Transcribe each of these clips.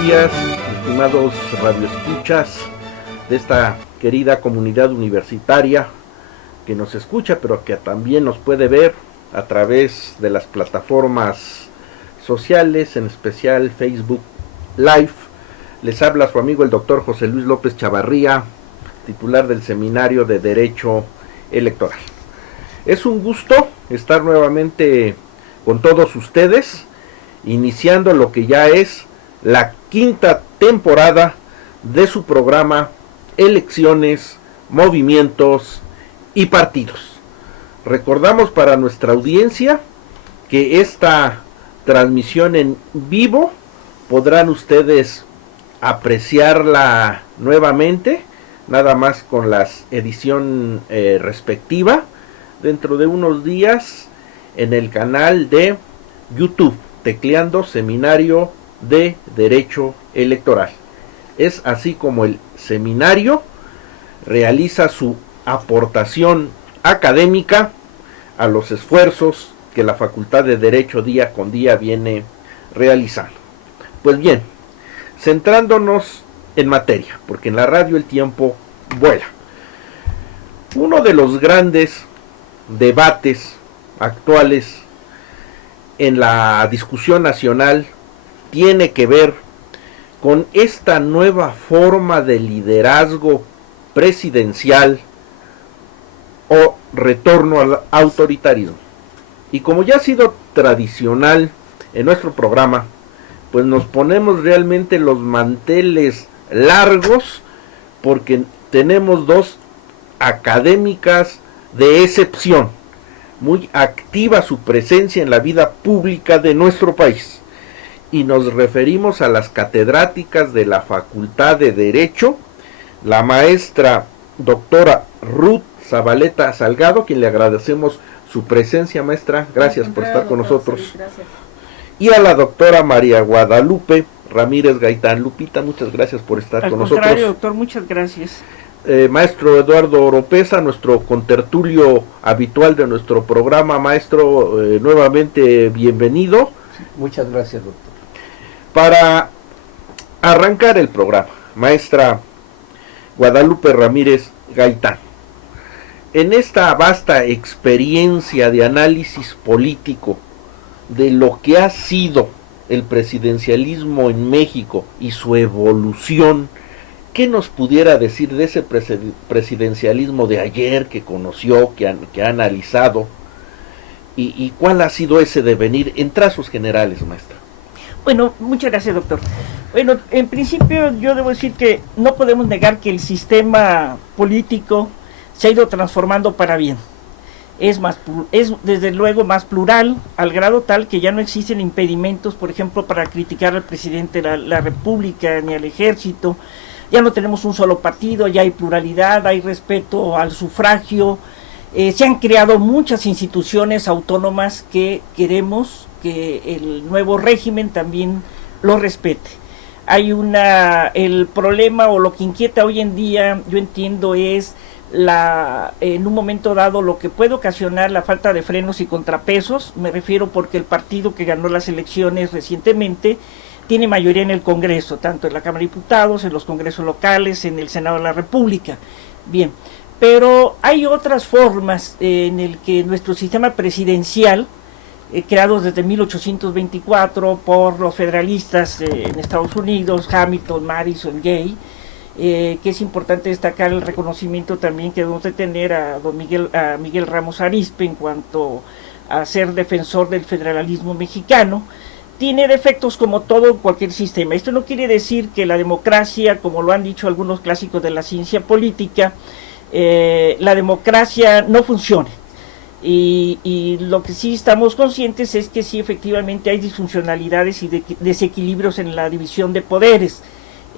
buenos días, estimados radioescuchas de esta querida comunidad universitaria que nos escucha, pero que también nos puede ver a través de las plataformas sociales, en especial Facebook Live. Les habla su amigo el doctor José Luis López Chavarría, titular del Seminario de Derecho Electoral. Es un gusto estar nuevamente con todos ustedes, iniciando lo que ya es la quinta temporada de su programa Elecciones, Movimientos y Partidos. Recordamos para nuestra audiencia que esta transmisión en vivo podrán ustedes apreciarla nuevamente, nada más con la edición respectiva, dentro de unos días en el canal de YouTube, tecleando Seminario de Derecho Electoral. Es así como el seminario realiza su aportación académica a los esfuerzos que la Facultad de Derecho día con día viene realizando. Pues bien, centrándonos en materia, porque en la radio el tiempo vuela. Uno de los grandes debates actuales en la discusión nacional tiene que ver con esta nueva forma de liderazgo presidencial o retorno al autoritarismo. Y como ya ha sido tradicional en nuestro programa, pues nos ponemos realmente los manteles largos porque tenemos dos académicas de excepción, muy activa su presencia en la vida pública de nuestro país, y nos referimos a las catedráticas de la Facultad de Derecho, la maestra doctora Ruth Zabaleta Salgado, quien le agradecemos su presencia, maestra, gracias por estar con nosotros, sí, gracias. Y a la doctora María Guadalupe Ramírez Gaitán. Lupita, muchas gracias por estar con nosotros. Al contrario, doctor, muchas gracias. Maestro Eduardo Oropesa, nuestro contertulio habitual de nuestro programa. Maestro, nuevamente bienvenido. Sí, muchas gracias, doctor. Para arrancar el programa, maestra Guadalupe Ramírez Gaitán, en esta vasta experiencia de análisis político de lo que ha sido el presidencialismo en México y su evolución, ¿qué nos pudiera decir de ese presidencialismo de ayer que conoció, que ha analizado? ¿Y cuál ha sido ese devenir en trazos generales, maestra? Bueno, muchas gracias, doctor. Bueno, en principio yo debo decir que no podemos negar que el sistema político se ha ido transformando para bien. Es desde luego más plural, al grado tal que ya no existen impedimentos, por ejemplo, para criticar al presidente de la República ni al ejército. Ya no tenemos un solo partido, ya hay pluralidad, hay respeto al sufragio. Se han creado muchas instituciones autónomas que queremos que el nuevo régimen también lo respete. El problema o lo que inquieta hoy en día, yo entiendo, es en un momento dado lo que puede ocasionar la falta de frenos y contrapesos. Me refiero porque el partido que ganó las elecciones recientemente tiene mayoría en el Congreso, tanto en la Cámara de Diputados, en los congresos locales, en el Senado de la República. Bien, pero hay otras formas en el que nuestro sistema presidencial, creados desde 1824 por los federalistas en Estados Unidos, Hamilton, Madison, Gay, que es importante destacar el reconocimiento también que debemos de tener a Miguel Ramos Arizpe en cuanto a ser defensor del federalismo mexicano. Tiene defectos como todo cualquier sistema. Esto no quiere decir que la democracia, como lo han dicho algunos clásicos de la ciencia política, la democracia no funcione. Y lo que sí estamos conscientes es que sí, efectivamente hay disfuncionalidades y desequilibrios en la división de poderes.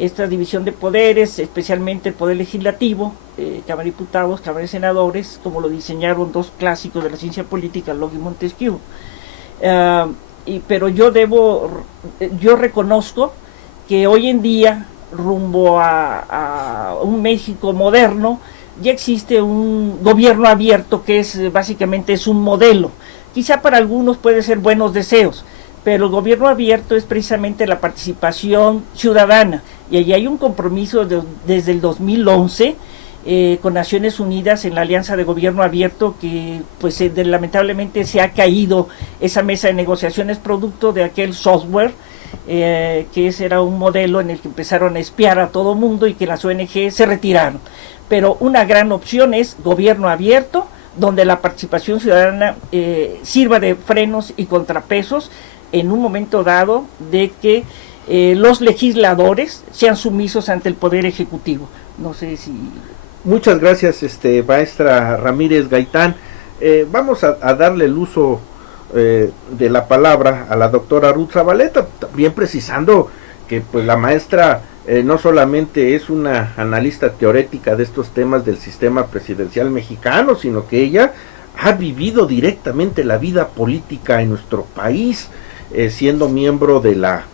Esta división de poderes, especialmente el poder legislativo, Cámara de Diputados, Cámara de Senadores, como lo diseñaron dos clásicos de la ciencia política, Locke y Montesquieu. Pero yo reconozco que hoy en día, rumbo a un México moderno, ya existe un gobierno abierto que básicamente es un modelo. Quizá para algunos puede ser buenos deseos, pero el gobierno abierto es precisamente la participación ciudadana, y allí hay un compromiso desde el 2011 con Naciones Unidas en la Alianza de Gobierno Abierto, que pues lamentablemente se ha caído esa mesa de negociaciones producto de aquel software, que ese era un modelo en el que empezaron a espiar a todo mundo y que las ONG se retiraron. Pero una gran opción es gobierno abierto, donde la participación ciudadana sirva de frenos y contrapesos en un momento dado de que los legisladores sean sumisos ante el Poder Ejecutivo. No sé si... Muchas gracias, maestra Ramírez Gaitán. Vamos a darle el uso de la palabra a la doctora Ruth Zabaleta, también precisando que pues la maestra no solamente es una analista teórica de estos temas del sistema presidencial mexicano, sino que ella ha vivido directamente la vida política en nuestro país, siendo miembro de la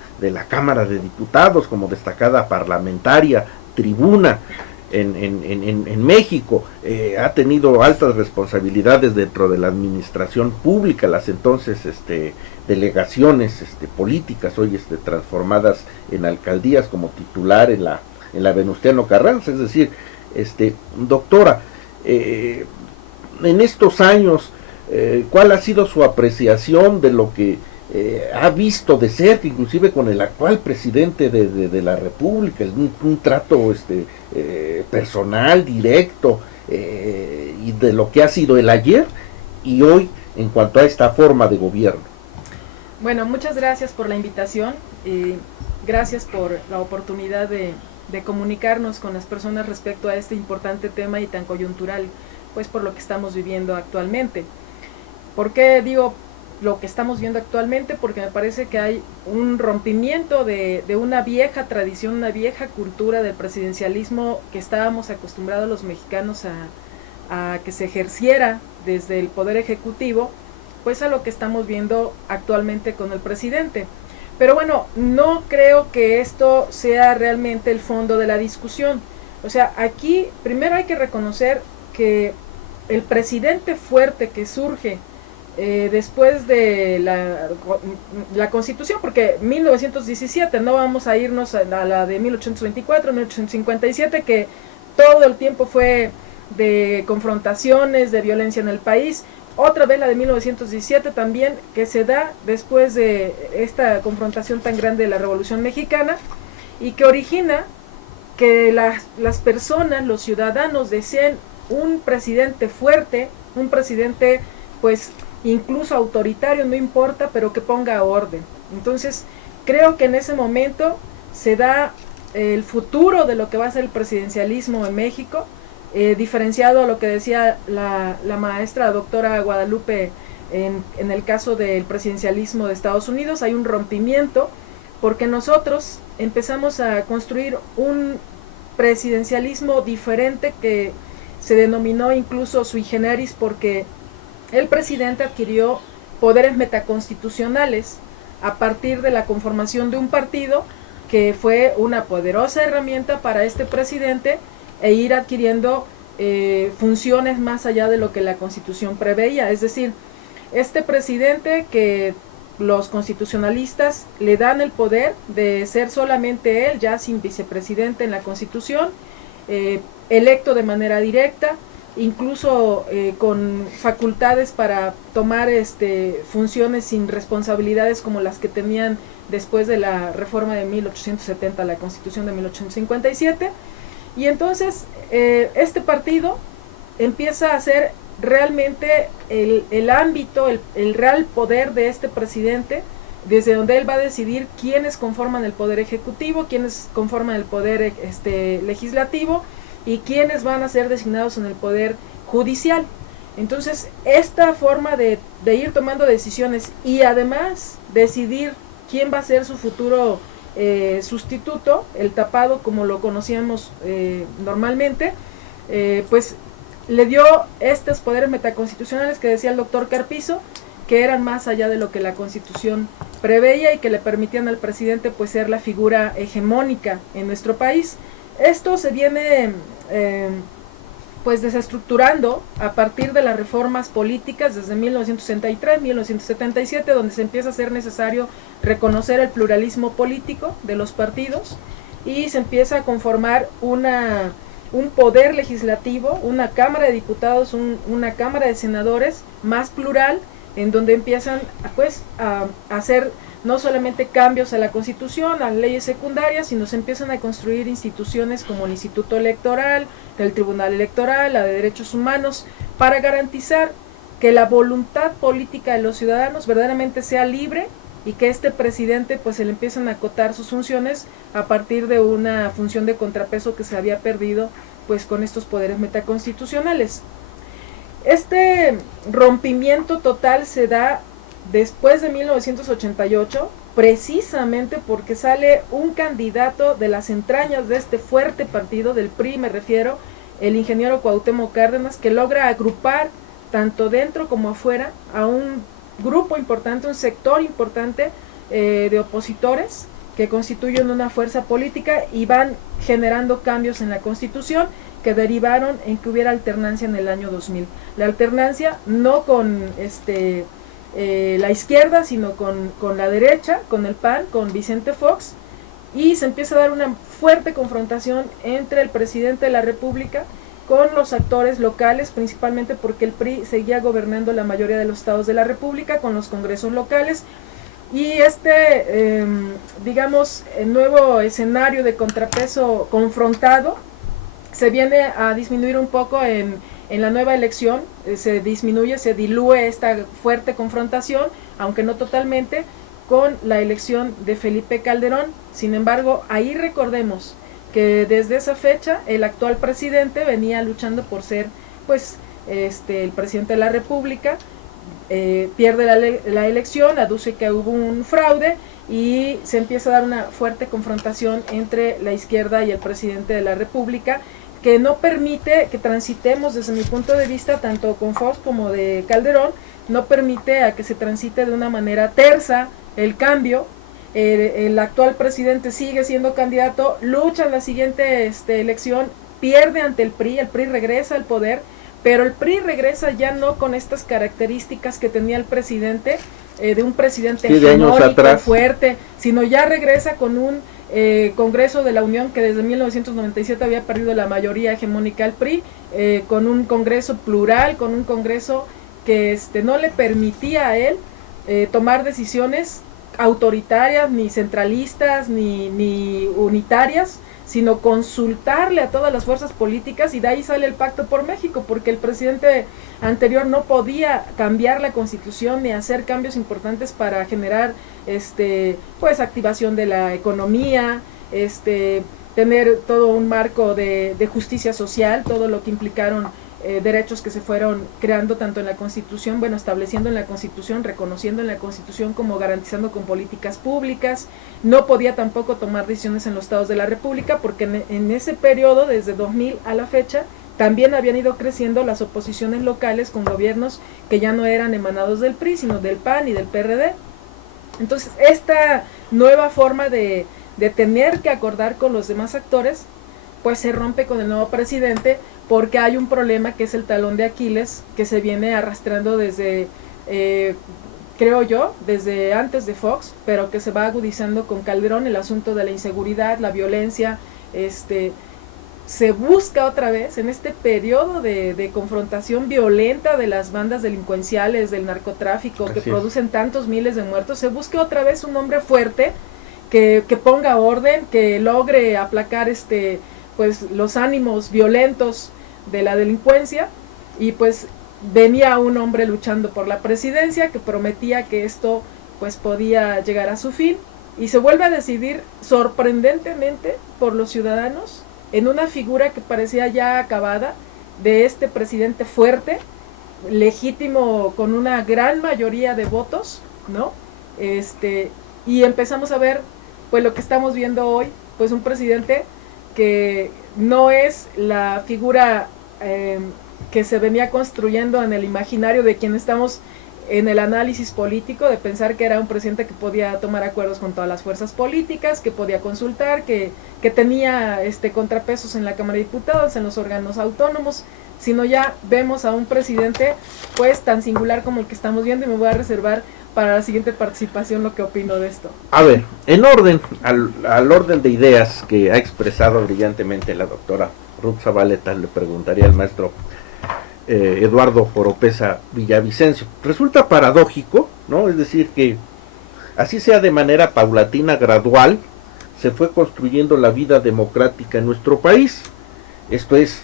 Cámara de Diputados, como destacada parlamentaria, tribuna en México, ha tenido altas responsabilidades dentro de la administración pública, las entonces delegaciones políticas, hoy transformadas en alcaldías, como titular en la Venustiano Carranza. Es decir, doctora, en estos años, ¿cuál ha sido su apreciación de lo que ha visto de cerca, inclusive con el actual presidente de la República? Es un trato personal, directo, y de lo que ha sido el ayer y hoy en cuanto a esta forma de gobierno. Bueno, muchas gracias por la invitación, gracias por la oportunidad de comunicarnos con las personas respecto a este importante tema y tan coyuntural, pues por lo que estamos viviendo actualmente. ¿Por qué digo lo que estamos viendo actualmente? Porque me parece que hay un rompimiento de una vieja tradición, una vieja cultura del presidencialismo que estábamos acostumbrados los mexicanos a que se ejerciera desde el Poder Ejecutivo, pues a lo que estamos viendo actualmente con el presidente. Pero bueno, no creo que esto sea realmente el fondo de la discusión. O sea, aquí primero hay que reconocer que el presidente fuerte que surge después de la Constitución, porque 1917, no vamos a irnos a la de 1824, 1857, que todo el tiempo fue de confrontaciones, de violencia en el país. Otra vez la de 1917 también, que se da después de esta confrontación tan grande de la Revolución Mexicana, y que origina que las personas, los ciudadanos, deseen un presidente fuerte, un presidente pues incluso autoritario, no importa, pero que ponga orden. Entonces creo que en ese momento se da el futuro de lo que va a ser el presidencialismo en México, diferenciado a lo que decía la maestra doctora Guadalupe en el caso del presidencialismo de Estados Unidos. Hay un rompimiento porque nosotros empezamos a construir un presidencialismo diferente que se denominó incluso sui generis, porque el presidente adquirió poderes metaconstitucionales a partir de la conformación de un partido que fue una poderosa herramienta para este presidente e ir adquiriendo funciones más allá de lo que la Constitución preveía. Es decir, este presidente que los constitucionalistas le dan el poder de ser solamente él, ya sin vicepresidente en la Constitución, electo de manera directa, incluso con facultades para tomar funciones sin responsabilidades como las que tenían después de la reforma de 1870, la Constitución de 1857. Y entonces este partido empieza a ser realmente el ámbito, el real poder de este presidente, desde donde él va a decidir quiénes conforman el poder ejecutivo, quiénes conforman el poder legislativo y quiénes van a ser designados en el poder judicial. Entonces esta forma de ir tomando decisiones y además decidir quién va a ser su futuro sustituto, el tapado como lo conocíamos normalmente, pues le dio estos poderes metaconstitucionales que decía el doctor Carpizo, que eran más allá de lo que la Constitución preveía y que le permitían al presidente pues ser la figura hegemónica en nuestro país. Esto se viene pues desestructurando a partir de las reformas políticas desde 1963, 1977, donde se empieza a ser necesario reconocer el pluralismo político de los partidos y se empieza a conformar un poder legislativo, una Cámara de Diputados, una Cámara de Senadores más plural, en donde empiezan pues a hacer no solamente cambios a la Constitución, a leyes secundarias, sino se empiezan a construir instituciones como el Instituto Electoral, el Tribunal Electoral, la de Derechos Humanos, para garantizar que la voluntad política de los ciudadanos verdaderamente sea libre y que este presidente pues se le empiezan a acotar sus funciones a partir de una función de contrapeso que se había perdido pues con estos poderes metaconstitucionales. Este rompimiento total se da después de 1988, precisamente porque sale un candidato de las entrañas de este fuerte partido, del PRI me refiero, el ingeniero Cuauhtémoc Cárdenas, que logra agrupar tanto dentro como afuera a un grupo importante, un sector importante de opositores que constituyen una fuerza política y van generando cambios en la Constitución que derivaron en que hubiera alternancia en el año 2000. La alternancia no con la izquierda, sino con la derecha, con el PAN, con Vicente Fox, y se empieza a dar una fuerte confrontación entre el presidente de la República con los actores locales, principalmente porque el PRI seguía gobernando la mayoría de los estados de la República con los congresos locales, y digamos, el nuevo escenario de contrapeso confrontado se viene a disminuir un poco en la nueva elección, se dilúe esta fuerte confrontación, aunque no totalmente, con la elección de Felipe Calderón. Sin embargo, ahí recordemos que desde esa fecha el actual presidente venía luchando por ser pues el presidente de la República, pierde la elección, aduce que hubo un fraude y se empieza a dar una fuerte confrontación entre la izquierda y el presidente de la República, que no permite que transitemos, desde mi punto de vista, tanto con Fox como de Calderón, no permite a que se transite de una manera tersa el cambio. El actual presidente sigue siendo candidato, lucha en la siguiente elección, pierde ante el PRI regresa al poder, pero el PRI regresa ya no con estas características que tenía el presidente, de un presidente hegemónico, fuerte, sino ya regresa con un Congreso de la Unión que desde 1997 había perdido la mayoría hegemónica al PRI, con un Congreso plural, con un Congreso que no le permitía a él tomar decisiones autoritarias, ni centralistas, ni unitarias, sino consultarle a todas las fuerzas políticas, y de ahí sale el Pacto por México, porque el presidente anterior no podía cambiar la Constitución ni hacer cambios importantes para generar pues activación de la economía, tener todo un marco de justicia social, todo lo que implicaron derechos que se fueron creando tanto en la Constitución, estableciendo en la Constitución, reconociendo en la Constitución como garantizando con políticas públicas. No podía tampoco tomar decisiones en los estados de la República, porque en ese periodo, desde 2000 a la fecha, también habían ido creciendo las oposiciones locales con gobiernos que ya no eran emanados del PRI, sino del PAN y del PRD. Entonces, esta nueva forma de tener que acordar con los demás actores, pues se rompe con el nuevo presidente, porque hay un problema que es el talón de Aquiles, que se viene arrastrando desde, creo yo, desde antes de Fox, pero que se va agudizando con Calderón, el asunto de la inseguridad, la violencia. Se busca otra vez, en este periodo de confrontación violenta de las bandas delincuenciales, del narcotráfico, que producen tantos miles de muertos, se busca otra vez un hombre fuerte que ponga orden, que logre aplacar pues los ánimos violentos de la delincuencia, y pues venía un hombre luchando por la presidencia que prometía que esto pues podía llegar a su fin, y se vuelve a decidir sorprendentemente por los ciudadanos en una figura que parecía ya acabada, de este presidente fuerte, legítimo, con una gran mayoría de votos, ¿no? Y empezamos a ver pues lo que estamos viendo hoy, pues un presidente que no es la figura que se venía construyendo en el imaginario de quien estamos en el análisis político, de pensar que era un presidente que podía tomar acuerdos con todas las fuerzas políticas, que podía consultar, que tenía contrapesos en la Cámara de Diputados, en los órganos autónomos. sino ya vemos a un presidente pues tan singular como el que estamos viendo, y me voy a reservar para la siguiente participación lo que opino de esto. A ver, en orden, al orden de ideas que ha expresado brillantemente la doctora Ruth Zabaleta, le preguntaría al maestro Eduardo Oropeza Villavicencio. Resulta paradójico, ¿no? Es decir, que así sea de manera paulatina, gradual, se fue construyendo la vida democrática en nuestro país. Esto es,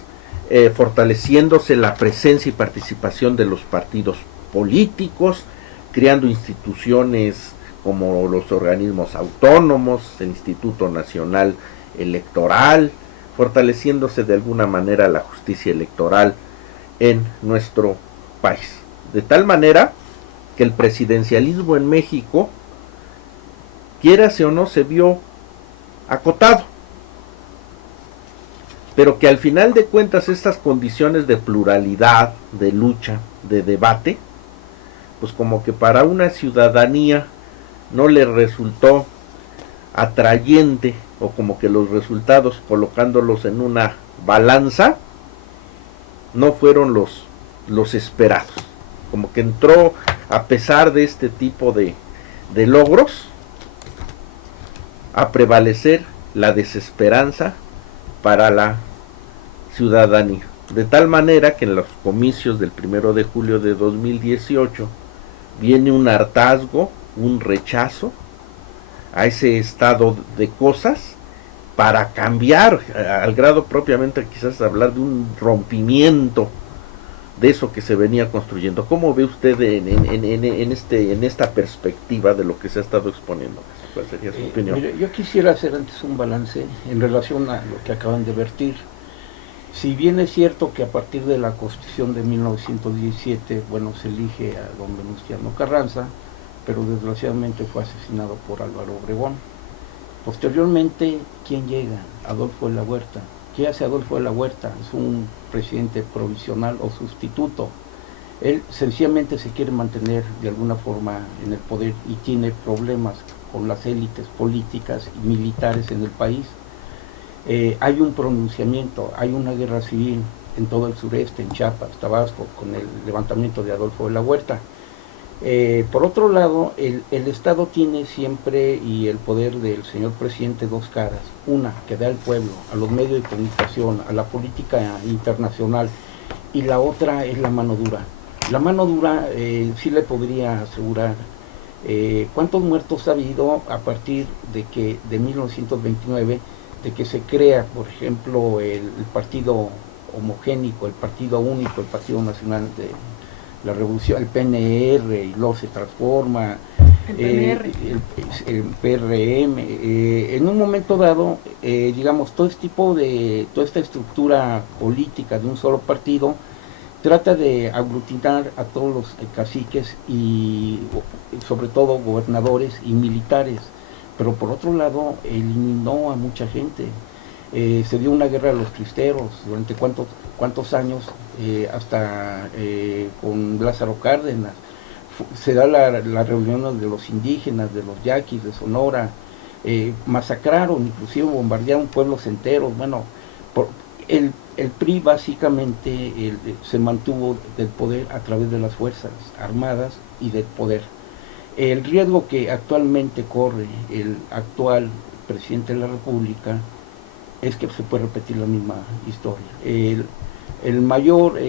fortaleciéndose la presencia y participación de los partidos políticos, creando instituciones como los organismos autónomos, el Instituto Nacional Electoral, fortaleciéndose de alguna manera la justicia electoral en nuestro país. De tal manera que el presidencialismo en México, quiérase o no, se vio acotado, pero que al final de cuentas estas condiciones de pluralidad, de lucha, de debate, pues como que para una ciudadanía no le resultó atrayente, o como que los resultados, colocándolos en una balanza, no fueron los esperados. Como que entró, a pesar de este tipo de logros, a prevalecer la desesperanza para la ciudadanía. De tal manera que en los comicios del 1 de julio de 2018 viene un hartazgo, un rechazo a ese estado de cosas, para cambiar al grado propiamente quizás hablar de un rompimiento de eso que se venía construyendo. ¿Cómo ve usted en esta perspectiva de lo que se ha estado exponiendo? ¿Cuál sería su opinión? Mire, yo quisiera hacer antes un balance en relación a lo que acaban de vertir. Si bien es cierto que a partir de la Constitución de 1917, bueno, se elige a don Venustiano Carranza, pero desgraciadamente fue asesinado por Álvaro Obregón. Posteriormente, ¿quién llega? Adolfo de la Huerta. ¿Qué hace Adolfo de la Huerta? Es un presidente provisional o sustituto. Él sencillamente se quiere mantener de alguna forma en el poder y tiene problemas con las élites políticas y militares en el país. Hay un pronunciamiento, hay una guerra civil en todo el sureste, en Chiapas, Tabasco, con el levantamiento de Adolfo de la Huerta. Por otro lado, el Estado tiene siempre, y el poder del señor presidente, dos caras. Una, que da al pueblo, a los medios de comunicación, a la política internacional, y la otra es la mano dura. La mano dura, sí le podría asegurar, ¿cuántos muertos ha habido a partir de 1929, de que se crea, por ejemplo, el partido homogénico, el partido único, el Partido Nacional de la Revolución, el PNR, y luego se transforma, el PRM, en un momento dado, digamos, toda esta estructura política de un solo partido trata de aglutinar a todos los caciques y sobre todo gobernadores y militares, pero por otro lado eliminó a mucha gente. Se dio una guerra a los cristeros durante cuántos años, hasta con Lázaro Cárdenas. Se da la reunión de los indígenas, de los yaquis de Sonora, masacraron, inclusive bombardearon pueblos enteros. Bueno, el PRI básicamente se mantuvo del poder a través de las fuerzas armadas y del poder. El riesgo que actualmente corre el actual presidente de la República es que se puede repetir la misma historia. El mayor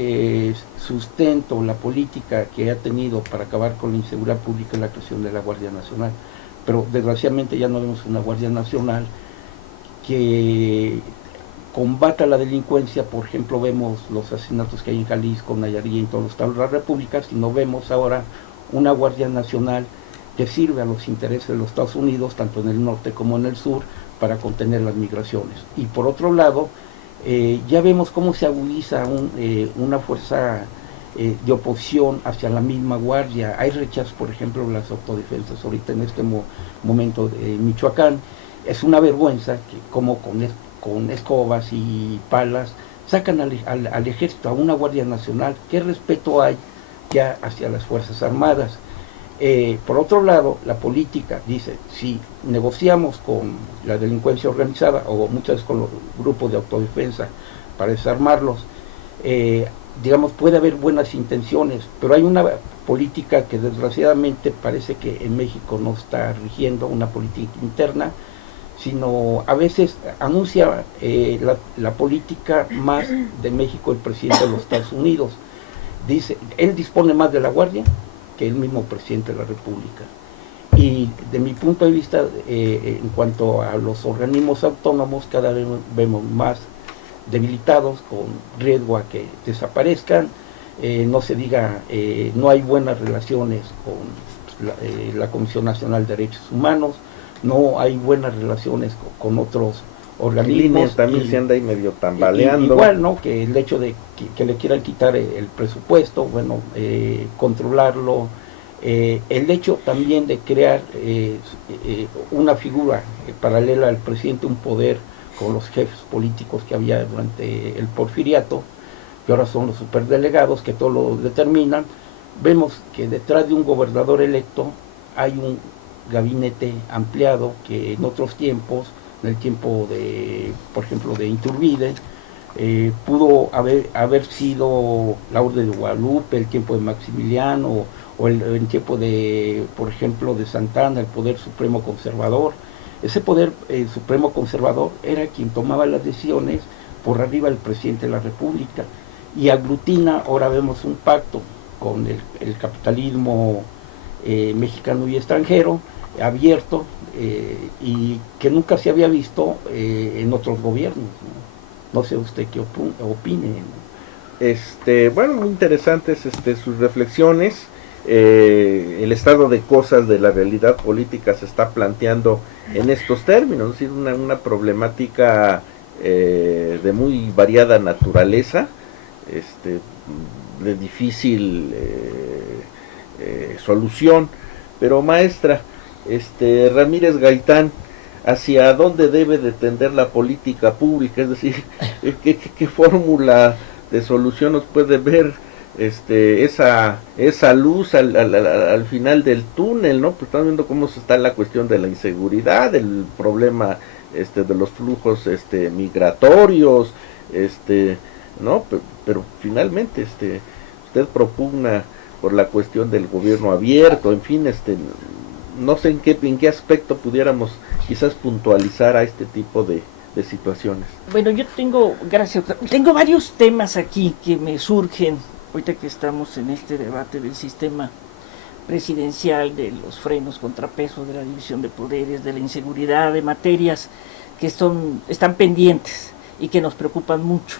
sustento, la política que ha tenido para acabar con la inseguridad pública es la creación de la Guardia Nacional, pero desgraciadamente ya no vemos una Guardia Nacional que combata la delincuencia. Por ejemplo, vemos los asesinatos que hay en Jalisco, Nayarit y en todos los estados de la República, sino vemos ahora una Guardia Nacional que sirve a los intereses de los Estados Unidos, tanto en el norte como en el sur, para contener las migraciones. Y por otro lado, ya vemos cómo se agudiza una fuerza de oposición hacia la misma Guardia. Hay rechazo, por ejemplo, en las autodefensas ahorita en este momento de Michoacán. Es una vergüenza que como con escobas y palas sacan al ejército, a una Guardia Nacional. ¿Qué respeto hay ya hacia las Fuerzas Armadas? Por otro lado, la política dice, si negociamos con la delincuencia organizada o muchas veces con los grupos de autodefensa para desarmarlos, digamos, puede haber buenas intenciones, pero hay una política que desgraciadamente parece que en México no está rigiendo una política interna, sino a veces anuncia la política más de México el presidente de los Estados Unidos. Dice, él dispone más de la Guardia que el mismo presidente de la República. Y de mi punto de vista, en cuanto a los organismos autónomos, cada vez vemos más debilitados, con riesgo a que desaparezcan. No se diga, no hay buenas relaciones con la Comisión Nacional de Derechos Humanos, no hay buenas relaciones con otros organismos. También se anda ahí medio tambaleando. Igual, ¿no? Que el hecho de que le quieran quitar el presupuesto, bueno, controlarlo, el hecho también de crear una figura paralela al presidente, un poder con los jefes políticos que había durante el porfiriato, que ahora son los superdelegados, que todo lo determinan. Vemos que detrás de un gobernador electo hay un gabinete ampliado que en otros tiempos, en el tiempo de, por ejemplo, de Iturbide, pudo haber sido la Orden de Guadalupe, el tiempo de Maximiliano, o el tiempo de, por ejemplo, de Santana, el Poder Supremo Conservador. Ese Poder Supremo Conservador era quien tomaba las decisiones por arriba del presidente de la República, y aglutina, ahora vemos un pacto con el capitalismo mexicano y extranjero, abierto, y que nunca se había visto en otros gobiernos, ¿no? No sé usted qué opine, ¿no? Bueno, muy interesantes sus reflexiones. El estado de cosas de la realidad política se está planteando en estos términos, es decir, una problemática de muy variada naturaleza, de difícil solución. Pero maestra, Ramírez Gaitán, ¿hacia dónde debe de tender la política pública? Es decir, ¿qué fórmula de solución nos puede ver esa luz al final del túnel, ¿no? Pues estamos viendo cómo está la cuestión de la inseguridad, el problema de los flujos migratorios, ¿no? Pero finalmente usted propugna por la cuestión del gobierno abierto, en fin, no sé en qué aspecto pudiéramos quizás puntualizar a este tipo de situaciones. Bueno, yo tengo varios temas aquí que me surgen ahorita que estamos en este debate del sistema presidencial, de los frenos, contrapesos, de la división de poderes, de la inseguridad, de materias que están pendientes y que nos preocupan mucho,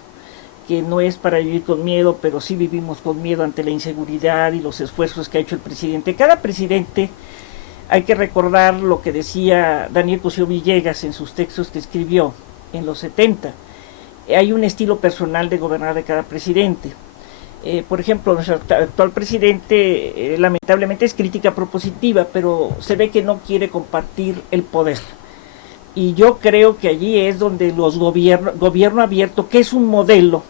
que no es para vivir con miedo, pero sí vivimos con miedo ante la inseguridad y los esfuerzos que ha hecho el presidente. Cada presidente, hay que recordar lo que decía Daniel Cosío Villegas en sus textos que escribió en los 70. Hay un estilo personal de gobernar de cada presidente. Por ejemplo, nuestro actual presidente lamentablemente es crítica propositiva, pero se ve que no quiere compartir el poder. Y yo creo que allí es donde los gobierno abierto, que es un modelo,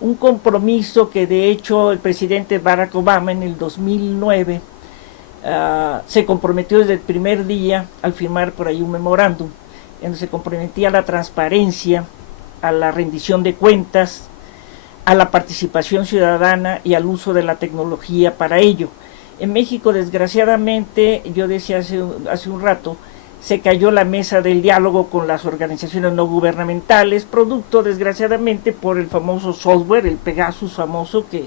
un compromiso que de hecho el presidente Barack Obama en el 2009 se comprometió desde el primer día al firmar por ahí un memorándum, en donde se comprometía a la transparencia, a la rendición de cuentas, a la participación ciudadana y al uso de la tecnología para ello. En México, desgraciadamente, yo decía hace un rato, se cayó la mesa del diálogo con las organizaciones no gubernamentales, producto, desgraciadamente, por el famoso software, el Pegasus famoso, que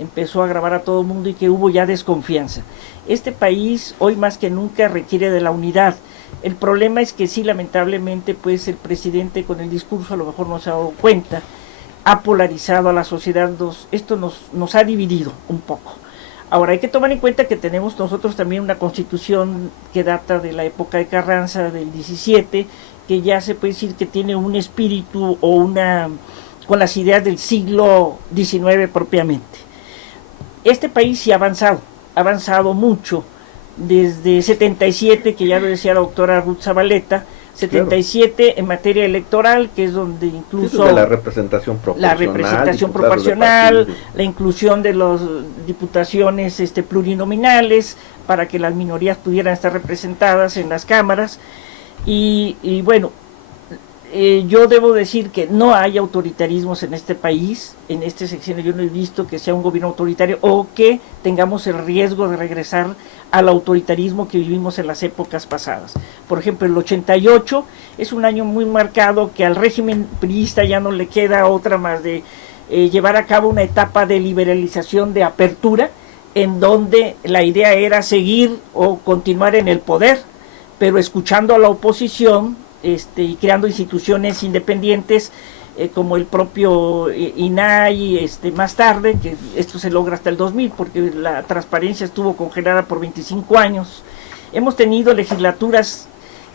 empezó a grabar a todo el mundo y que hubo ya desconfianza. Este país, hoy más que nunca, requiere de la unidad. El problema es que sí, lamentablemente, pues el presidente con el discurso a lo mejor no se ha dado cuenta, ha polarizado a la sociedad, esto nos ha dividido un poco. Ahora hay que tomar en cuenta que tenemos nosotros también una constitución que data de la época de Carranza, del 17, que ya se puede decir que tiene un espíritu o con las ideas del siglo XIX propiamente. Este país sí ha avanzado mucho, desde 77, que ya lo decía la doctora Ruth Zabaleta, 77 claro, en materia electoral, que es donde incluso la representación proporcional, la inclusión de las diputaciones plurinominales para que las minorías pudieran estar representadas en las cámaras y bueno, yo debo decir que no hay autoritarismos en este país. En este sexenio yo no he visto que sea un gobierno autoritario o que tengamos el riesgo de regresar al autoritarismo que vivimos en las épocas pasadas. Por ejemplo, el 88 es un año muy marcado que al régimen priista ya no le queda otra más de llevar a cabo una etapa de liberalización, de apertura, en donde la idea era seguir o continuar en el poder, pero escuchando a la oposición y creando instituciones independientes como el propio INAI, más tarde, que esto se logra hasta el 2000, porque la transparencia estuvo congelada por 25 años. Hemos tenido legislaturas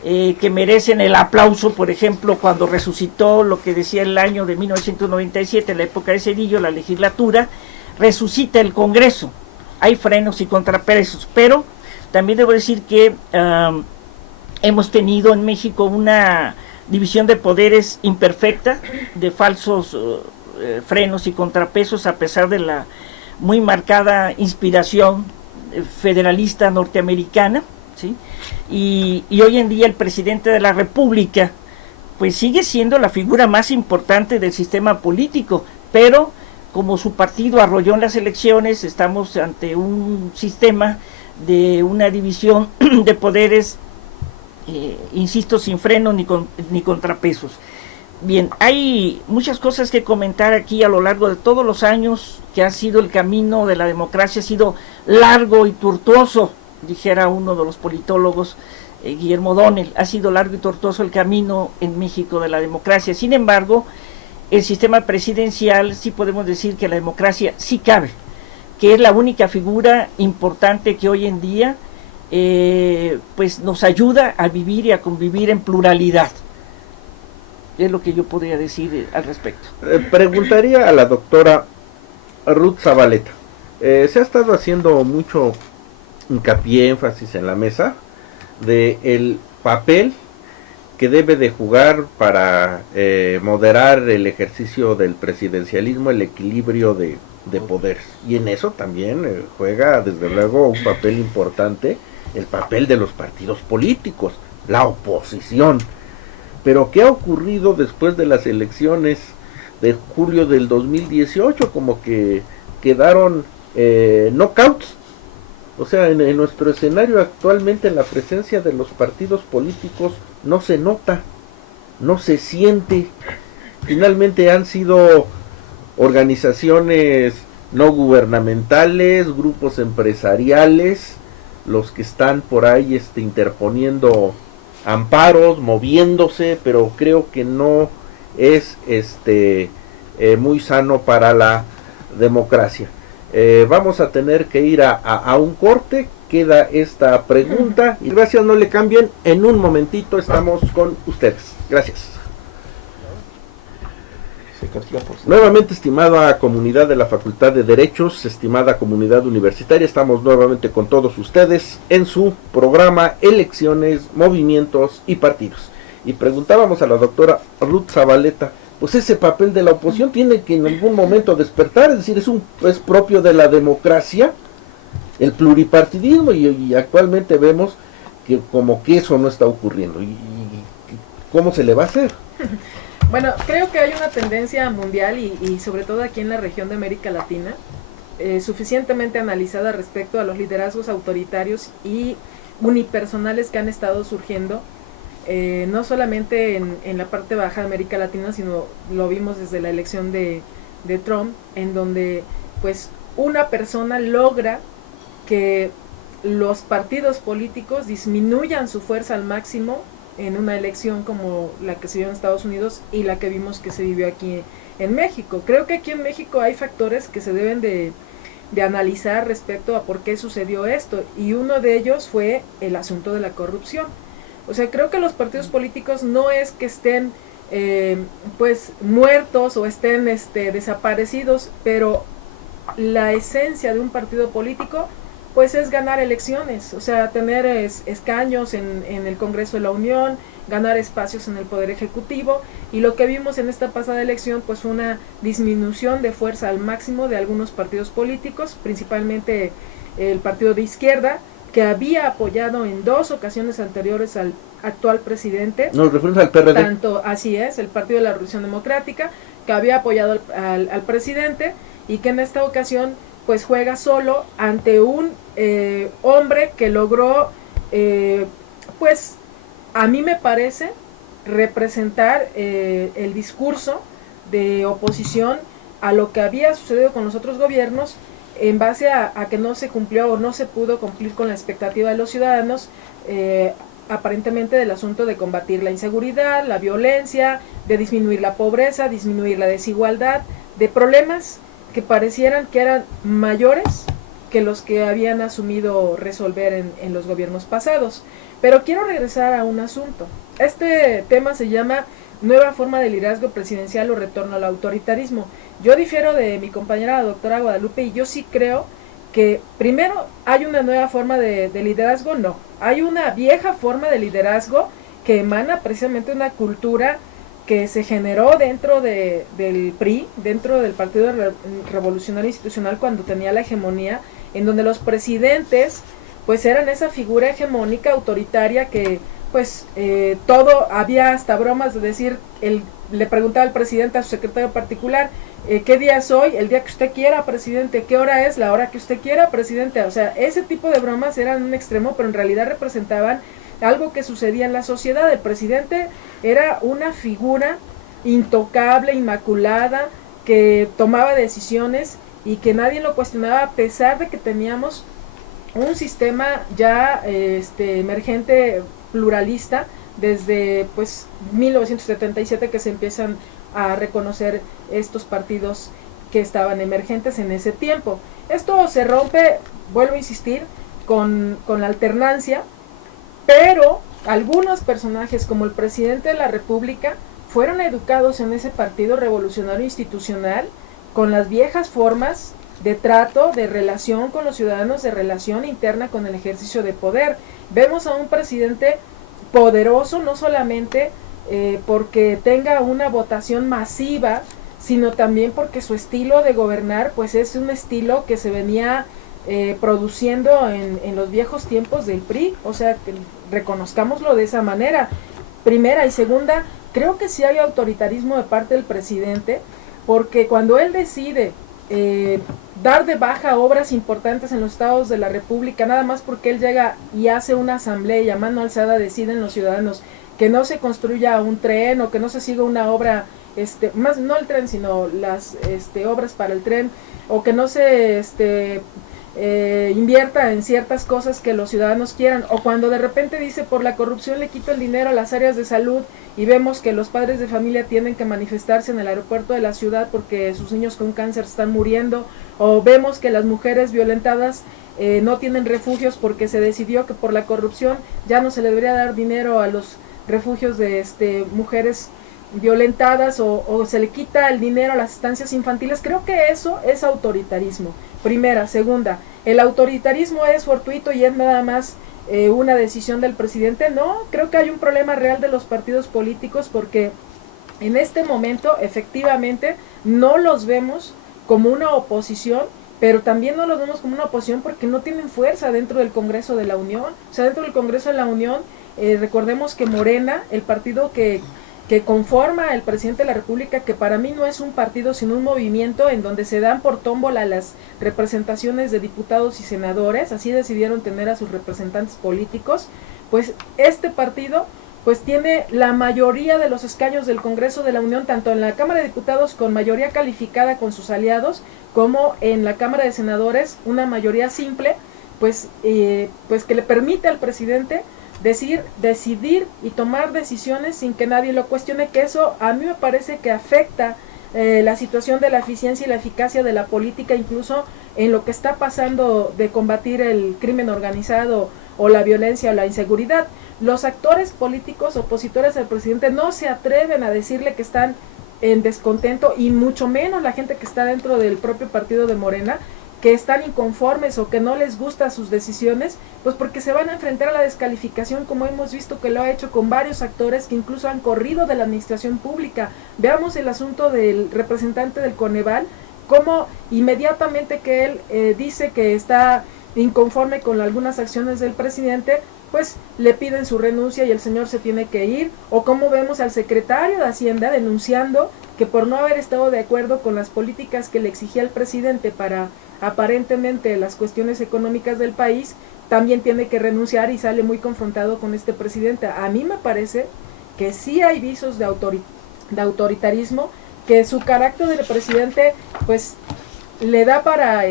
que merecen el aplauso, por ejemplo, cuando resucitó lo que decía el año de 1997, en la época de Cedillo, la legislatura, resucita el Congreso. Hay frenos y contrapesos, pero también debo decir que hemos tenido en México una división de poderes imperfecta, de falsos frenos y contrapesos, a pesar de la muy marcada inspiración federalista norteamericana, ¿sí? Y hoy en día el presidente de la República pues sigue siendo la figura más importante del sistema político, pero como su partido arrolló en las elecciones, estamos ante un sistema de una división de poderes, insisto, sin freno ni contrapesos. Bien, hay muchas cosas que comentar aquí a lo largo de todos los años que ha sido el camino de la democracia, ha sido largo y tortuoso, dijera uno de los politólogos, Guillermo O'Donnell, ha sido largo y tortuoso el camino en México de la democracia. Sin embargo, el sistema presidencial sí podemos decir que la democracia sí cabe, que es la única figura importante que hoy en día pues nos ayuda a vivir y a convivir en pluralidad. Es lo que yo podría decir al respecto. Preguntaría a la doctora Ruth Zabaleta. Se ha estado haciendo mucho hincapié, énfasis en la mesa de el papel que debe de jugar para moderar el ejercicio del presidencialismo, el equilibrio de poderes. Y en eso también juega desde luego un papel importante el papel de los partidos políticos, la oposición. Pero ¿qué ha ocurrido después de las elecciones de julio del 2018? Como que quedaron knockouts. O sea, en nuestro escenario actualmente la presencia de los partidos políticos no se nota, no se siente. Finalmente han sido organizaciones no gubernamentales, grupos empresariales, los que están por ahí interponiendo amparos, moviéndose, pero creo que no es muy sano para la democracia. Vamos a tener que ir a un corte. Queda esta pregunta y gracias, no le cambien, en un momentito estamos con ustedes. Gracias. Nuevamente, estimada comunidad de la Facultad de Derechos, estimada comunidad universitaria, estamos nuevamente con todos ustedes en su programa Elecciones, Movimientos y Partidos. Y preguntábamos a la doctora Ruth Zabaleta, pues ese papel de la oposición tiene que en algún momento despertar, es decir, es propio de la democracia, el pluripartidismo, y actualmente vemos que como que eso no está ocurriendo. ¿Y cómo se le va a hacer? Bueno, creo que hay una tendencia mundial y sobre todo aquí en la región de América Latina, suficientemente analizada respecto a los liderazgos autoritarios y unipersonales que han estado surgiendo, no solamente en la parte baja de América Latina, sino lo vimos desde la elección de Trump, en donde pues una persona logra que los partidos políticos disminuyan su fuerza al máximo en una elección como la que se dio en Estados Unidos y la que vimos que se vivió aquí en México. Creo que aquí en México hay factores que se deben de analizar respecto a por qué sucedió esto, y uno de ellos fue el asunto de la corrupción. O sea, creo que los partidos políticos no es que estén pues muertos o estén desaparecidos, pero la esencia de un partido político pues es ganar elecciones, o sea, tener escaños en el Congreso de la Unión, ganar espacios en el Poder Ejecutivo, y lo que vimos en esta pasada elección, pues una disminución de fuerza al máximo de algunos partidos políticos, principalmente el partido de izquierda, que había apoyado en 2 ocasiones anteriores al actual presidente. Nos referimos al PRD. Tanto, así es, el Partido de la Revolución Democrática, que había apoyado al presidente y que en esta ocasión pues juega solo ante un hombre que logró, pues a mí me parece, representar el discurso de oposición a lo que había sucedido con los otros gobiernos en base a que no se cumplió o no se pudo cumplir con la expectativa de los ciudadanos, aparentemente del asunto de combatir la inseguridad, la violencia, de disminuir la pobreza, disminuir la desigualdad, de problemas que parecieran que eran mayores que los que habían asumido resolver en los gobiernos pasados. Pero quiero regresar a un asunto. Este tema se llama Nueva forma de liderazgo presidencial o retorno al autoritarismo. Yo difiero de mi compañera la doctora Guadalupe y yo sí creo que primero hay una nueva forma de liderazgo, no. Hay una vieja forma de liderazgo que emana precisamente una cultura que se generó dentro del PRI, dentro del Partido Revolucionario Institucional cuando tenía la hegemonía, en donde los presidentes pues eran esa figura hegemónica, autoritaria, que pues todo, había hasta bromas de decir, le preguntaba al presidente a su secretario particular, ¿qué día es hoy? El día que usted quiera, presidente. ¿Qué hora es? La hora que usted quiera, presidente. O sea, ese tipo de bromas eran un extremo, pero en realidad representaban algo que sucedía en la sociedad. El presidente era una figura intocable, inmaculada, que tomaba decisiones y que nadie lo cuestionaba, a pesar de que teníamos un sistema ya emergente, pluralista, desde pues 1977 que se empiezan a reconocer estos partidos que estaban emergentes en ese tiempo. Esto se rompe, vuelvo a insistir, con la alternancia, pero algunos personajes como el presidente de la República fueron educados en ese Partido Revolucionario Institucional con las viejas formas de trato, de relación con los ciudadanos, de relación interna con el ejercicio de poder. Vemos a un presidente poderoso, no solamente porque tenga una votación masiva, sino también porque su estilo de gobernar pues es un estilo que se venía produciendo en los viejos tiempos del PRI, o sea, que reconozcámoslo de esa manera. Primera y segunda, creo que sí hay autoritarismo de parte del presidente, porque cuando él decide dar de baja obras importantes en los estados de la República, nada más porque él llega y hace una asamblea y a mano alzada deciden los ciudadanos que no se construya un tren o que no se siga una obra, más no el tren, sino las obras para el tren, o que no se invierta en ciertas cosas que los ciudadanos quieran, o cuando de repente dice por la corrupción le quito el dinero a las áreas de salud y vemos que los padres de familia tienen que manifestarse en el aeropuerto de la ciudad porque sus niños con cáncer están muriendo, o vemos que las mujeres violentadas no tienen refugios porque se decidió que por la corrupción ya no se le debería dar dinero a los refugios de mujeres violentadas, o se le quita el dinero a las estancias infantiles. Creo que eso es autoritarismo. Primera. Segunda, el autoritarismo es fortuito y es nada más una decisión del presidente. No, creo que hay un problema real de los partidos políticos, porque en este momento efectivamente no los vemos como una oposición, pero también no los vemos como una oposición porque no tienen fuerza dentro del Congreso de la Unión. O sea, dentro del Congreso de la Unión, recordemos que Morena, el partido que conforma el presidente de la República, que para mí no es un partido sino un movimiento en donde se dan por tómbola las representaciones de diputados y senadores, así decidieron tener a sus representantes políticos, pues este partido pues tiene la mayoría de los escaños del Congreso de la Unión, tanto en la Cámara de Diputados con mayoría calificada con sus aliados, como en la Cámara de Senadores una mayoría simple, pues que le permite al presidente decidir y tomar decisiones sin que nadie lo cuestione, que eso a mí me parece que afecta la situación de la eficiencia y la eficacia de la política, incluso en lo que está pasando de combatir el crimen organizado o la violencia o la inseguridad. Los actores políticos opositores al presidente no se atreven a decirle que están en descontento, y mucho menos la gente que está dentro del propio partido de Morena, que están inconformes o que no les gustan sus decisiones, pues porque se van a enfrentar a la descalificación, como hemos visto que lo ha hecho con varios actores que incluso han corrido de la administración pública. Veamos el asunto del representante del Coneval, como inmediatamente que él dice que está inconforme con algunas acciones del presidente, pues le piden su renuncia y el señor se tiene que ir, o como vemos al secretario de Hacienda denunciando que por no haber estado de acuerdo con las políticas que le exigía el presidente para aparentemente las cuestiones económicas del país, también tiene que renunciar y sale muy confrontado con este presidente. A mí me parece que sí hay visos de autoritarismo, que su carácter del presidente pues le da para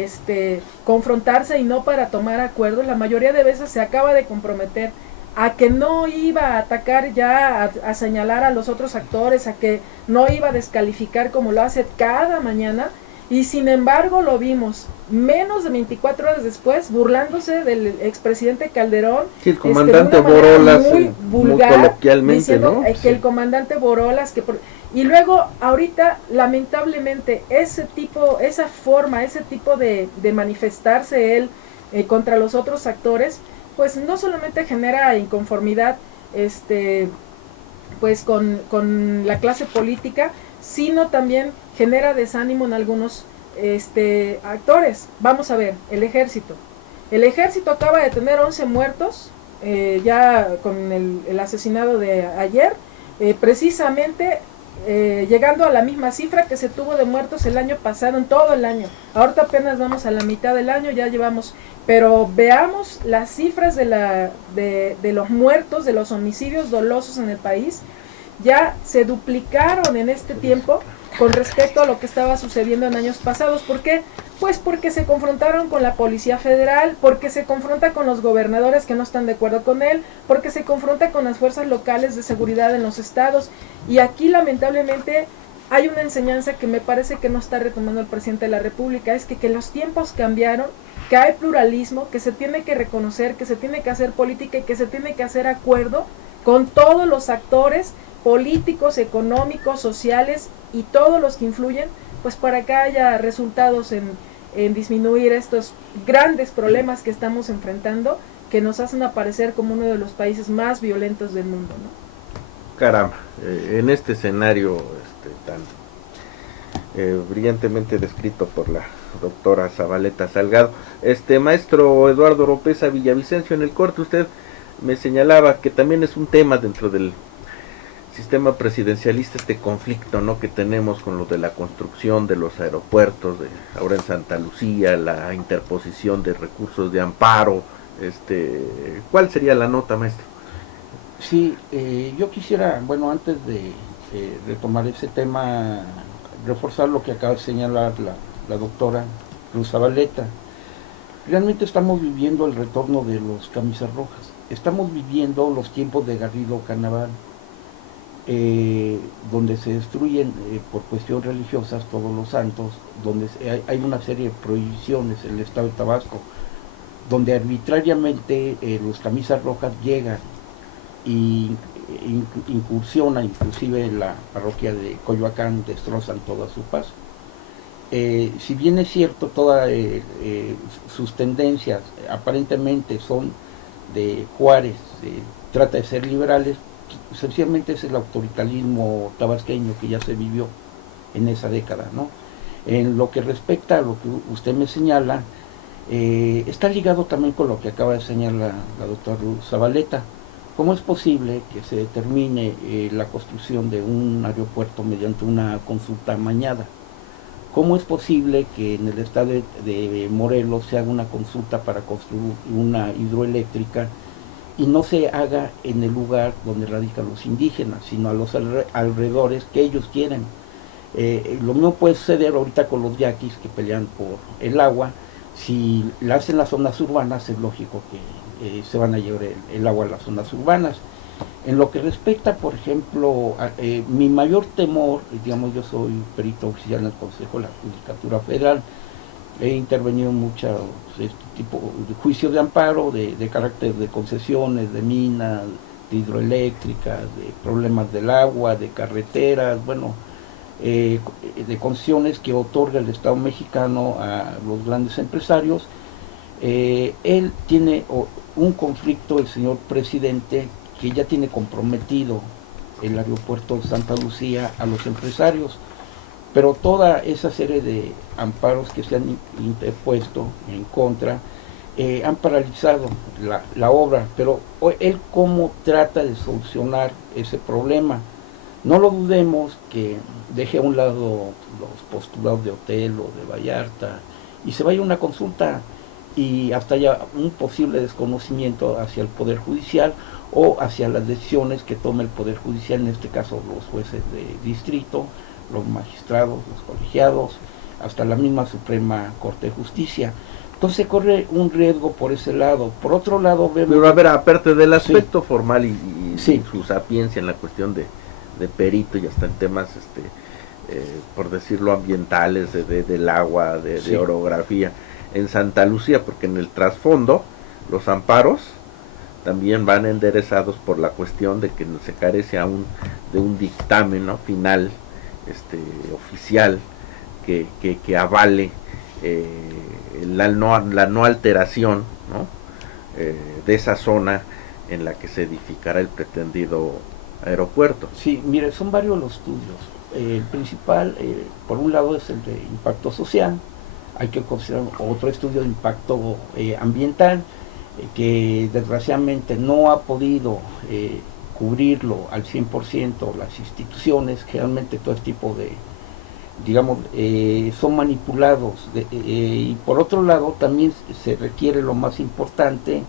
confrontarse y no para tomar acuerdos. La mayoría de veces se acaba de comprometer a que no iba a atacar ya, a señalar a los otros actores, a que no iba a descalificar como lo hace cada mañana, y sin embargo lo vimos menos de 24 horas después burlándose del expresidente Calderón. Sí, el comandante Borolas, muy vulgar, muy coloquialmente, diciendo, ¿no? que Sí. el comandante Borolas, y luego ahorita lamentablemente esa forma, ese tipo de manifestarse él contra los otros actores, pues no solamente genera inconformidad pues con la clase política, sino también genera desánimo en algunos actores. Vamos a ver, el ejército. El ejército acaba de tener 11 muertos, ya con el asesinado de ayer, precisamente llegando a la misma cifra que se tuvo de muertos el año pasado, en todo el año. Ahorita apenas vamos a la mitad del año, ya llevamos, pero veamos las cifras de los muertos, de los homicidios dolosos en el país, ya se duplicaron en este tiempo con respecto a lo que estaba sucediendo en años pasados. ¿Por qué? Pues porque se confrontaron con la Policía Federal, porque se confronta con los gobernadores que no están de acuerdo con él, porque se confronta con las fuerzas locales de seguridad en los estados. Y aquí lamentablemente hay una enseñanza que me parece que no está retomando el presidente de la República, es que los tiempos cambiaron, que hay pluralismo, que se tiene que reconocer, que se tiene que hacer política y que se tiene que hacer acuerdo con todos los actores políticos, económicos, sociales y todos los que influyen, pues para que haya resultados en disminuir estos grandes problemas que estamos enfrentando, que nos hacen aparecer como uno de los países más violentos del mundo, ¿no? Caramba, en este escenario tan brillantemente descrito por la doctora Zabaleta Salgado, maestro Eduardo Oropeza Villavicencio, en el corte usted me señalaba que también es un tema dentro del sistema presidencialista, este conflicto, ¿no?, que tenemos con lo de la construcción de los aeropuertos, ahora en Santa Lucía, la interposición de recursos de amparo. ¿Cuál sería la nota, maestro? Sí, yo quisiera, bueno, antes de retomar ese tema, reforzar lo que acaba de señalar la doctora Luz Zabaleta. Realmente estamos viviendo el retorno de los camisas rojas, estamos viviendo los tiempos de Garrido Carnaval, donde se destruyen por cuestiones religiosas todos los santos, donde hay una serie de prohibiciones en el estado de Tabasco, donde arbitrariamente los camisas rojas llegan y incursionan, inclusive en la parroquia de Coyoacán, destrozan todo a su paso. Si bien es cierto, todas sus tendencias aparentemente son de Juárez, trata de ser liberales, sencillamente es el autoritarismo tabasqueño que ya se vivió en esa década, ¿no? En lo que respecta a lo que usted me señala, está ligado también con lo que acaba de señalar la doctora Zabaleta. ¿Cómo es posible que se determine la construcción de un aeropuerto mediante una consulta amañada? ¿Cómo es posible que en el estado de Morelos se haga una consulta para construir una hidroeléctrica y no se haga en el lugar donde radican los indígenas, sino a los alrededores que ellos quieren? Lo mismo puede suceder ahorita con los yaquis que pelean por el agua. Si la hacen las zonas urbanas, es lógico que se van a llevar el agua a las zonas urbanas. En lo que respecta, por ejemplo, mi mayor temor, digamos, yo soy perito oficial en el Consejo de la Judicatura Federal, he intervenido en muchos tipo de juicios de amparo, de carácter de concesiones, de minas, de hidroeléctricas, de problemas del agua, de carreteras, bueno, de concesiones que otorga el Estado mexicano a los grandes empresarios. Él tiene un conflicto, el señor presidente, que ya tiene comprometido el aeropuerto de Santa Lucía a los empresarios, pero toda esa serie de amparos que se han interpuesto en contra han paralizado la obra, pero él cómo trata de solucionar ese problema. No lo dudemos que deje a un lado los postulados de Hotel o de Vallarta y se vaya a una consulta y hasta haya un posible desconocimiento hacia el Poder Judicial o hacia las decisiones que tome el Poder Judicial, en este caso los jueces de distrito, los magistrados, los colegiados, hasta la misma Suprema Corte de Justicia. Entonces corre un riesgo por ese lado. Por otro lado vemos... Pero a ver, aparte del aspecto formal y sí, su sapiencia en la cuestión de perito y hasta en temas, por decirlo, ambientales, del agua, de orografía, en Santa Lucía, porque en el trasfondo los amparos también van enderezados por la cuestión de que se carece aún de un dictamen, ¿no?, final, oficial, que avale la no alteración, ¿no?, de esa zona en la que se edificará el pretendido aeropuerto. Sí, mire, son varios los estudios. El principal, por un lado, es el de impacto social. Hay que considerar otro estudio de impacto ambiental, que desgraciadamente no ha podido cubrirlo al 100% las instituciones. Generalmente todo este tipo de, digamos, son manipulados. Y por otro lado, también se requiere lo más importante,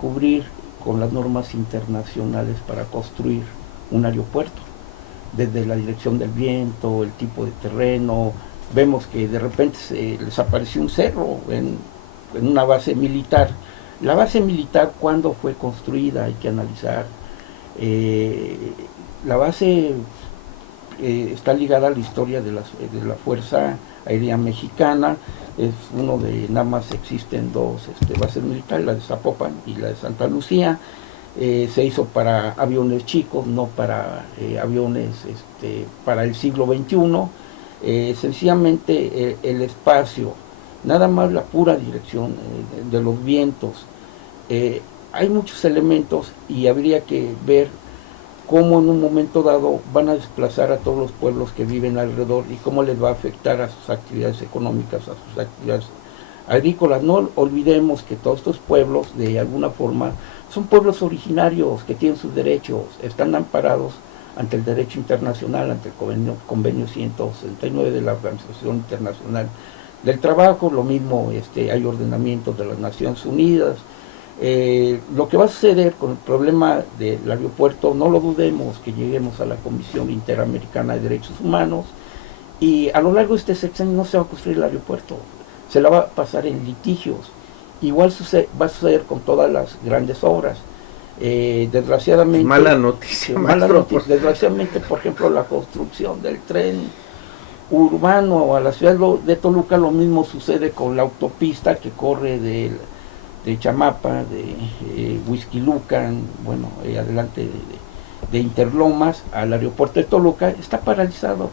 cubrir con las normas internacionales para construir un aeropuerto, desde la dirección del viento, el tipo de terreno. Vemos que de repente les apareció un cerro en una base militar. La base militar, ¿cuándo fue construida? Hay que analizar. La base está ligada a la historia de la Fuerza Aérea Mexicana. Es uno de, nada más existen dos bases militares, la de Zapopan y la de Santa Lucía. Se hizo para aviones chicos, no para aviones para el siglo XXI. Sencillamente el espacio, nada más la pura dirección de los vientos. Hay muchos elementos y habría que ver cómo en un momento dado van a desplazar a todos los pueblos que viven alrededor y cómo les va a afectar a sus actividades económicas, a sus actividades agrícolas. No olvidemos que todos estos pueblos, de alguna forma, son pueblos originarios que tienen sus derechos, están amparados ante el derecho internacional, ante el convenio 169 de la Organización Internacional del Trabajo. Lo mismo, hay ordenamientos de las Naciones Unidas. Lo que va a suceder con el problema del aeropuerto, no lo dudemos que lleguemos a la Comisión Interamericana de Derechos Humanos y a lo largo de este sexenio no se va a construir el aeropuerto, se la va a pasar en litigios. Igual va a suceder con todas las grandes obras. Desgraciadamente, mala noticia, desgraciadamente, por ejemplo, la construcción del tren urbano a la ciudad de Toluca, lo mismo sucede con la autopista que corre de Chamapa, de Huixquilucan, bueno, adelante de Interlomas al aeropuerto de Toluca. Está paralizado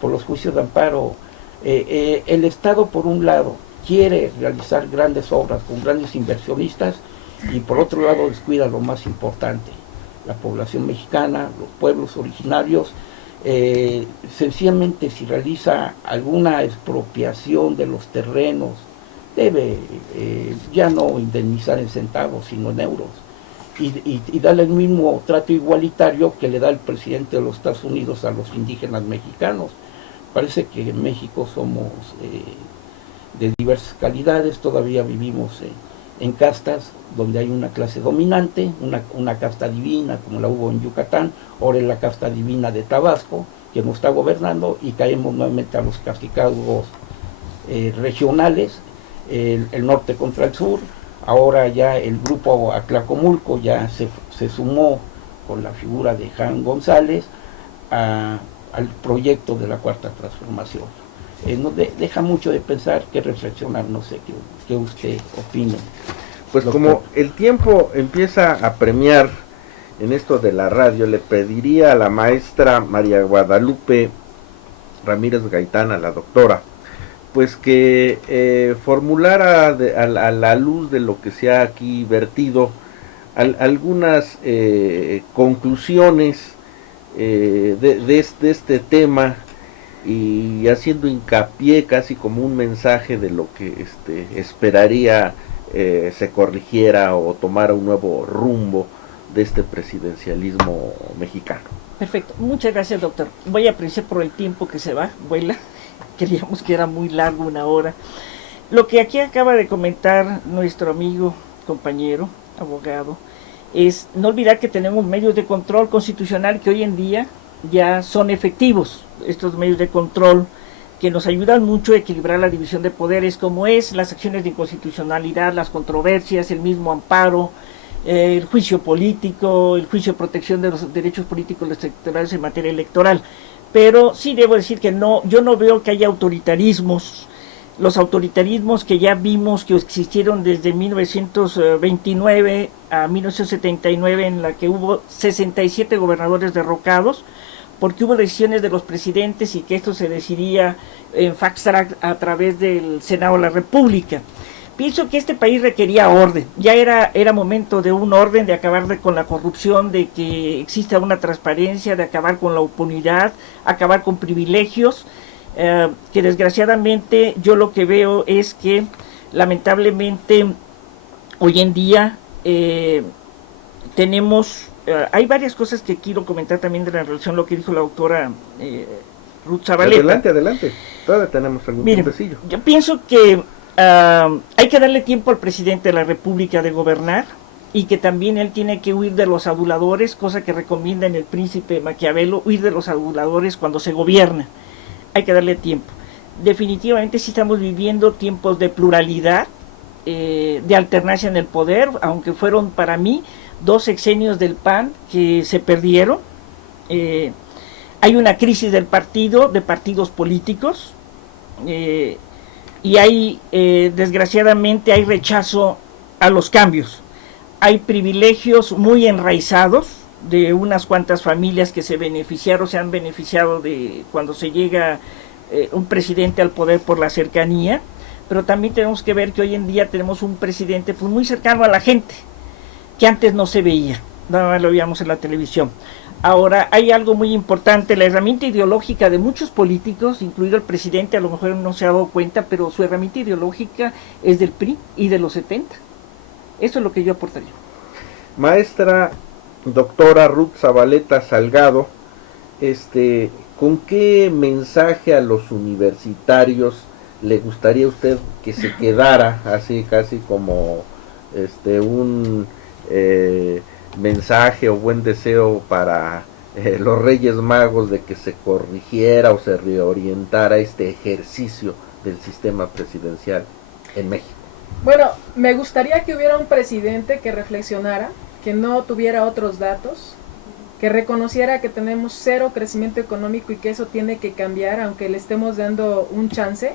por los juicios de amparo. El Estado, por un lado, quiere realizar grandes obras con grandes inversionistas y por otro lado descuida lo más importante, la población mexicana, los pueblos originarios. Sencillamente, si realiza alguna expropiación de los terrenos, debe ya no indemnizar en centavos, sino en euros, y darle el mismo trato igualitario que le da el presidente de los Estados Unidos a los indígenas mexicanos. Parece que en México somos de diversas calidades, todavía vivimos en castas donde hay una clase dominante, una casta divina como la hubo en Yucatán, ahora es la casta divina de Tabasco que nos está gobernando, y caemos nuevamente a los castigos regionales, el norte contra el sur. Ahora ya el grupo Atlacomulco ya se sumó con la figura de Jan González al proyecto de la Cuarta Transformación. Nos deja mucho de pensar, que reflexionar, no sé qué usted opine. Pues como el tiempo empieza a premiar en esto de la radio, le pediría a la maestra María Guadalupe Ramírez Gaitán, a la doctora, pues que formulara a la luz de lo que se ha aquí vertido algunas conclusiones de este tema, y haciendo hincapié casi como un mensaje de lo que esperaría se corrigiera o tomara un nuevo rumbo de este presidencialismo mexicano. Perfecto, muchas gracias, doctor. Voy a apreciar por el tiempo que se va, vuela. Queríamos que era muy largo, 1 hora. Lo que aquí acaba de comentar nuestro amigo, compañero, abogado, es no olvidar que tenemos medios de control constitucional que hoy en día ya son efectivos. Estos medios de control que nos ayudan mucho a equilibrar la división de poderes, como es las acciones de inconstitucionalidad, las controversias, el mismo amparo, el juicio político, el juicio de protección de los derechos políticos electorales en materia electoral. Pero sí debo decir que no, yo no veo que haya autoritarismos. Los autoritarismos que ya vimos que existieron desde 1929 a 1979, en la que hubo 67 gobernadores derrocados, porque hubo decisiones de los presidentes y que esto se decidía en fast track a través del Senado de la República. Pienso que este país requería orden, ya era momento de un orden, de acabar con la corrupción, de que exista una transparencia, de acabar con la impunidad, acabar con privilegios, que desgraciadamente yo lo que veo es que lamentablemente hoy en día tenemos, hay varias cosas que quiero comentar también de la relación, lo que dijo la doctora Ruth Zabaleta. Adelante, todavía tenemos algún tiempecillo. Yo pienso que hay que darle tiempo al presidente de la República de gobernar, y que también él tiene que huir de los aduladores, cosa que recomienda en El Príncipe Maquiavelo, huir de los aduladores cuando se gobierna. Hay que darle tiempo. Definitivamente sí estamos viviendo tiempos de pluralidad, de alternancia en el poder, aunque fueron para mí 2 sexenios del PAN que se perdieron. Hay una crisis del partido, de partidos políticos, y hay, desgraciadamente, hay rechazo a los cambios. Hay privilegios muy enraizados de unas cuantas familias que se han beneficiado de cuando se llega un presidente al poder por la cercanía, pero también tenemos que ver que hoy en día tenemos un presidente pues muy cercano a la gente, que antes no se veía, nada más lo veíamos en la televisión. Ahora hay algo muy importante, la herramienta ideológica de muchos políticos, incluido el presidente, a lo mejor no se ha dado cuenta, pero su herramienta ideológica es del PRI y de los 70. Eso es lo que yo aportaría. Maestra doctora Ruth Zabaleta Salgado, ¿con qué mensaje a los universitarios le gustaría a usted que se quedara, así casi como un mensaje o buen deseo para los Reyes Magos de que se corrigiera o se reorientara este ejercicio del sistema presidencial en México? Bueno, me gustaría que hubiera un presidente que reflexionara, que no tuviera otros datos, que reconociera que tenemos 0 crecimiento económico y que eso tiene que cambiar, aunque le estemos dando un chance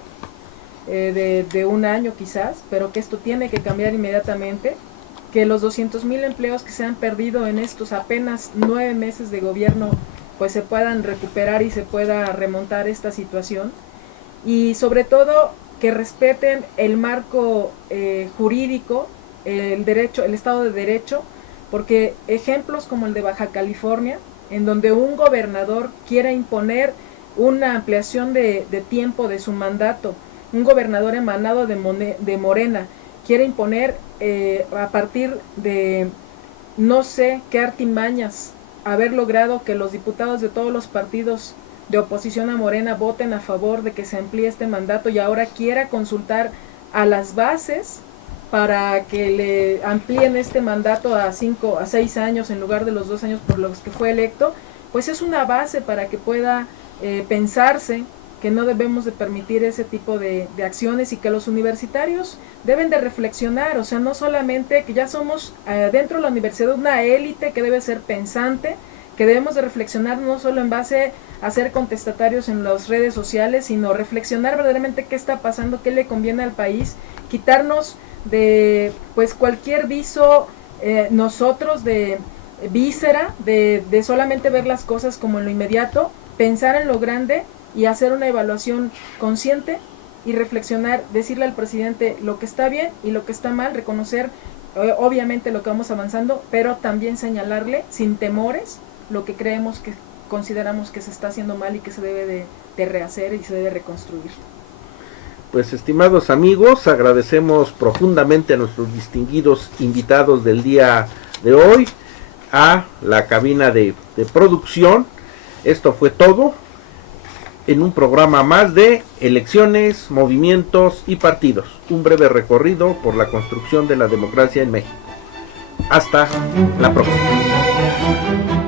de 1 año quizás, pero que esto tiene que cambiar inmediatamente, que los 200,000 empleos que se han perdido en estos apenas 9 meses de gobierno pues se puedan recuperar y se pueda remontar esta situación, y sobre todo que respeten el marco jurídico, el derecho, el Estado de Derecho, porque ejemplos como el de Baja California, en donde un gobernador quiera imponer una ampliación de tiempo de su mandato, un gobernador emanado de Morena, quiere imponer a partir de no sé qué artimañas, haber logrado que los diputados de todos los partidos de oposición a Morena voten a favor de que se amplíe este mandato, y ahora quiera consultar a las bases para que le amplíen este mandato a 6 años en lugar de los 2 años por los que fue electo, pues es una base para que pueda pensarse que no debemos de permitir ese tipo de acciones, y que los universitarios deben de reflexionar, o sea, no solamente que ya somos dentro de la universidad una élite que debe ser pensante, que debemos de reflexionar no solo en base a ser contestatarios en las redes sociales, sino reflexionar verdaderamente qué está pasando, qué le conviene al país, quitarnos de pues cualquier viso nosotros de víscera, de solamente ver las cosas como en lo inmediato, pensar en lo grande y hacer una evaluación consciente y reflexionar, decirle al presidente lo que está bien y lo que está mal, reconocer obviamente lo que vamos avanzando, pero también señalarle sin temores lo que creemos que consideramos que se está haciendo mal y que se debe de rehacer y se debe reconstruir. Pues estimados amigos, agradecemos profundamente a nuestros distinguidos invitados del día de hoy, a la cabina de producción. Esto fue todo en un programa más de Elecciones, Movimientos y Partidos, un breve recorrido por la construcción de la democracia en México. Hasta la próxima.